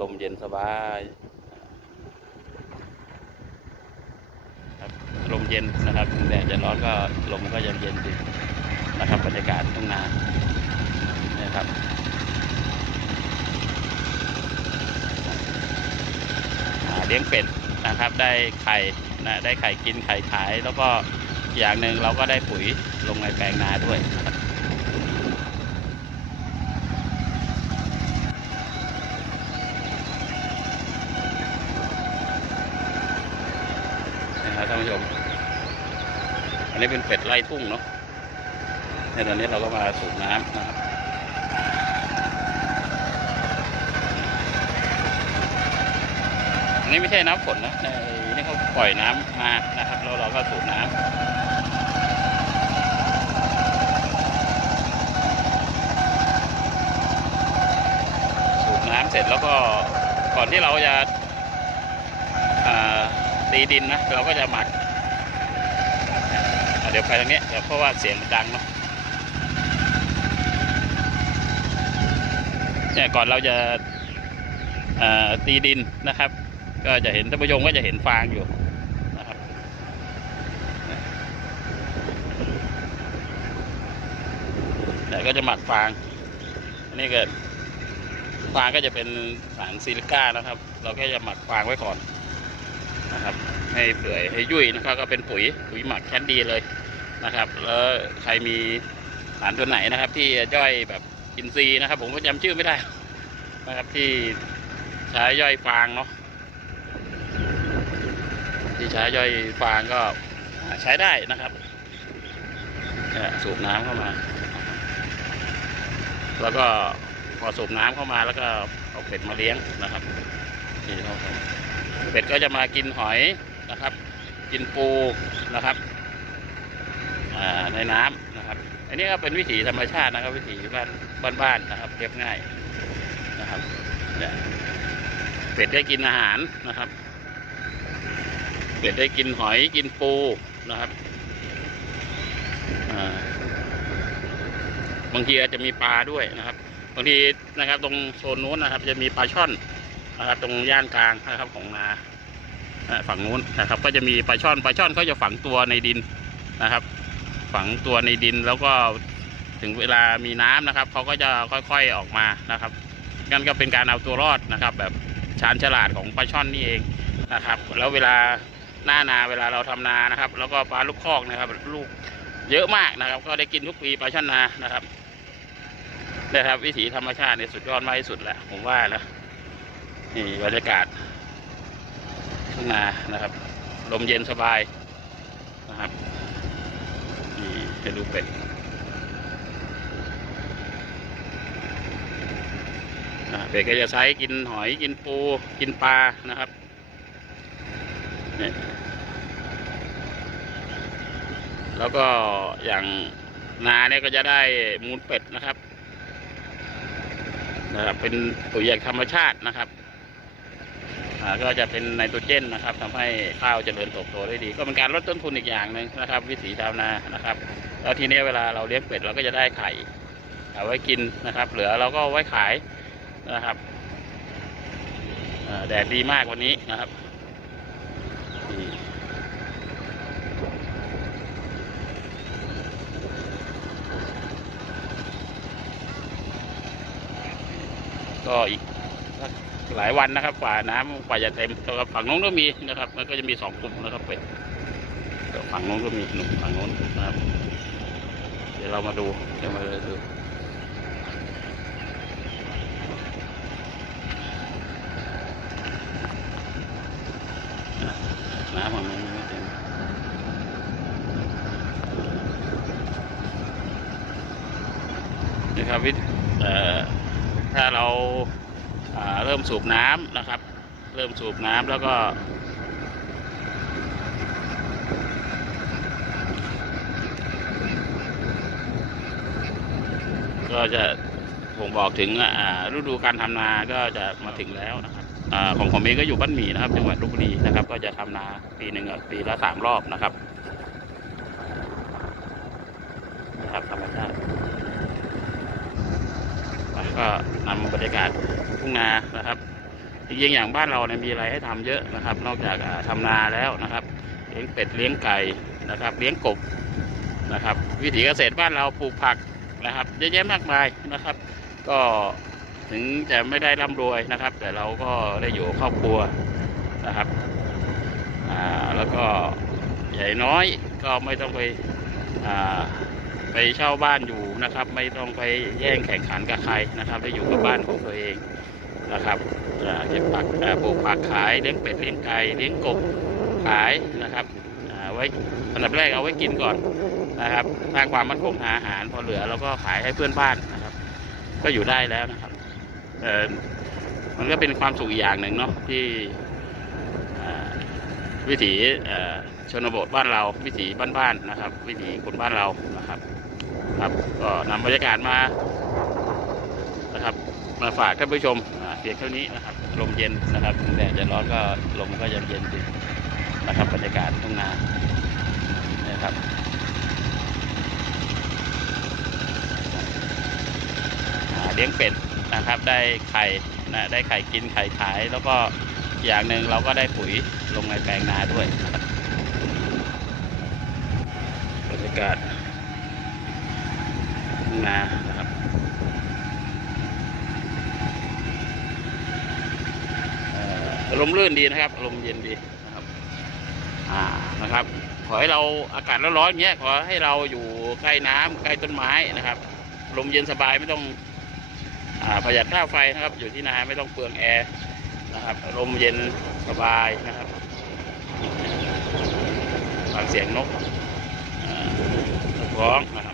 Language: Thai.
ลมเย็นสบายครับลมเย็นนะครับแดดจะร้อนก็ลมก็ยังเย็นดีนะครับบรรยากาศทุ่งนาเนี่ยครับเลี้ยงเป็ดนะครับ ได้ไข่นะได้ไข่กินไข่ขาย แล้วก็อย่างหนึ่งเราก็ได้ปุ๋ยลงในแปลงนาด้วยนะครับนะครับท่านผู้ชม อันนี้เป็นเป็ดไล่ทุ่งเนาะในตอนนี้เราก็มาสูบน้ำนะครับอันนี้ไม่ใช่น้ำฝนนะในนี่เขาปล่อยน้ำมานะครับแล้วเราก็สูบน้ำสูบน้ำเสร็จแล้วก็ก่อนที่เราจะาตีดินนะ เราก็จะหมัก เดี๋ยวไปทางนี้เดี๋ยวเพราะว่าเสียงมันดังเนาะเนี่ยก่อนเราจะาตีดินนะครับ ก็จะเห็นท่านผู้ชมก็จะเห็นฟางอยู่นะครับแต่ก็จะหมักฟางอันนี้ก็ฟางก็จะเป็นสารซิลิก้านะครับ เราแค่จะหมักฟางไว้ก่อนนะครับ ให้เปื่อยให้ยุ่ยนะครับ ก็เป็นปุ๋ยปุ๋ยหมักชั้นดีเลย นะครับ แล้วใครมีสารตัวไหนนะครับ ที่ย่อยแบบอินทรีย์นะครับ ผมก็จำชื่อไม่ได้นะครับที่ใช้ย่อยฟางเนาะที่ใช้ย่อยฟางก็ใช้ได้นะครับสูบน้ำเข้ามา แล้วก็พอสูบน้ำเข้ามาแล้วก็เอาเป็ดมาเลี้ยงนะครับนี่ครับเป็ดก็จะมากินหอยนะครับ กินปูนะครับ ในน้ำนะครับ อันนี้ก็เป็นวิถีธรรมชาตินะครับ วิถีบ้านบ้านๆนะครับเรียบง่ายนะครับเนี่ยเป็ดได้กินอาหารนะครับ เป็ดได้กินหอยกินปูนะครับบางทีอาจจะมีปลาด้วยนะครับ บางทีนะครับ ตรงโซนนู้นนะครับ จะมีปลาช่อนนะครับตรงย่านกลางนะครับของนาอ่าฝั่งนู้นนะครับ ก็จะมีปลาช่อนปลาช่อนเขาจะฝังตัวในดินนะครับ ฝังตัวในดินแล้วก็ถึงเวลามีน้ำนะครับเขาก็จะค่อยๆออกมานะครับนั่นก็เป็นการเอาตัวรอดนะครับ แบบชาญฉลาดของปลาช่อนนี่เองนะครับ แล้วเวลาหน้านาเวลาเราทำนานะครับ แล้วก็ปลาลูกคอกนะครับ ลูกเยอะมากนะครับ ก็ได้กินทุกปีปลาช่อนนานะครับนะครับ วิถีธรรมชาติเนี่ยสุดยอดมากที่สุดแหละผมว่านะนี่บรรยากาศทุ่งนานะครับ ลมเย็นสบายนะครับ นี่จะดูเป็ดอ่าเป็ดก็จะใช้กินหอยกินปูกินปลานะครับนี่แล้วก็อย่างนาเนี่ยก็จะได้มูลเป็ดนะครับนะครับ เป็นปุ๋ยจากธรรมชาตินะครับ ก็จะเป็นไนโตรเจนนะครับทำให้ข้าวเจริญเติบโตได้ดี ก็เป็นการลดต้นทุนอีกอย่างหนึ่งนะครับ วิถีชาวนานะครับแล้วทีนี้เวลาเราเลี้ยงเป็ดเราก็จะได้ไข่เอาไว้กินนะครับ เหลือเราก็ไว้ขายนะครับแดดดีมากวันนี้นะครับก็อีก หลายวันนะครับกว่าน้ำกว่าจะเต็มแต่ว่าฝั่งโน้นก็มีนะครับ มันก็จะมีสองกลุ่มนะครับเป็ดฝั่งโน้นก็มีหนุ่มฝั่งโน้นนะครับ เดี๋ยวเรามาดูเดี๋ยวมาดูน้ำมันไม่เต็มนี่ครับวิธเอ่ถ้าเรา เริ่มสูบน้ำนะครับ เริ่มสูบน้ำแล้วก็ ก็จะผมบอกถึงฤดูการทำนาก็จะมาถึงแล้วนะครับอของผมเองก็อยู่บ้านหมี่นะครับจังหวัดลบบุรีนะครับ ก็จะทำนาปีหนึ่งปีละสามรอบนะครับนะครับธรรมชาติ ก็นำบรรยากาศทุ่งนานะครับจริงๆอย่างบ้านเราเนี่ยมีอะไรให้ทำเยอะนะครับ นอกจากอ่าทำนาแล้วนะครับเลี้ยงเป็ดเลี้ยงไก่นะครับ เลี้ยงกบนะครับ วิถีเกษตรบ้านเราปลูกผักนะครับเยอะแยะมากมายนะครับ ก็ถึงจะไม่ได้ร่ำรวยนะครับ แต่เราก็ได้อยู่ครอบครัวนะครับอ่าแล้วก็ใหญ่น้อยก็ไม่ต้องไปอ่า ไปเช่าบ้านอยู่นะครับ ไม่ต้องไปแย่งแข่งขันกับใครนะครับ ได้อยู่กับบ้านของตัวเองนะครับเก็บผักปลูกผักขายเลี้ยงเป็ดเลี้ยงไก่เลี้ยงกบขายนะครับอ่าไว้อันดับแรกเอาไว้กินก่อนนะครับสร้างความมั่นคงทาอาหารพอเหลือเราก็ขายให้เพื่อนบ้านนะครับ ก็อยู่ได้แล้วนะครับเออมันก็เป็นความสุขอีกอย่างหนึ่งเนาะที่วิถีชนบทบ้านเรา วิถีบ้านๆนะครับ วิถีคนบ้านเรานะครับ ครับก็นำบรรยากาศมานะครับมาฝากท่านผู้ชมเพียงเท่านี้นะครับลมเย็นนะครับแดดจะร้อนก็ลมก็ยังเย็นดีนะครับบรรยากาศทุ่งนานะครับเลี้ยงเป็ดนะครับได้ไข่นะได้ไข่กินไข่ขาย แล้วก็อย่างหนึ่งเราก็ได้ปุ๋ยลงในแปลงนาด้วยบรรยากาศ ทุ่งนานะครับอารมณ์รื่นดีนะครับอารมณ์เย็นดีนะครับอ่านะครับ ขอให้เราอากาศร้อนๆอย่างเงี้ยขอให้เราอยู่ใกล้น้ำใกล้ต้นไม้นะครับ ลมเย็นสบายไม่ต้องอประหยัดค่าไฟนะครับ อยู่ที่นาไม่ต้องเปลืองแอร์นะครับลมเย็นสบายนะครับฟังเสียงนกร้องนะครับ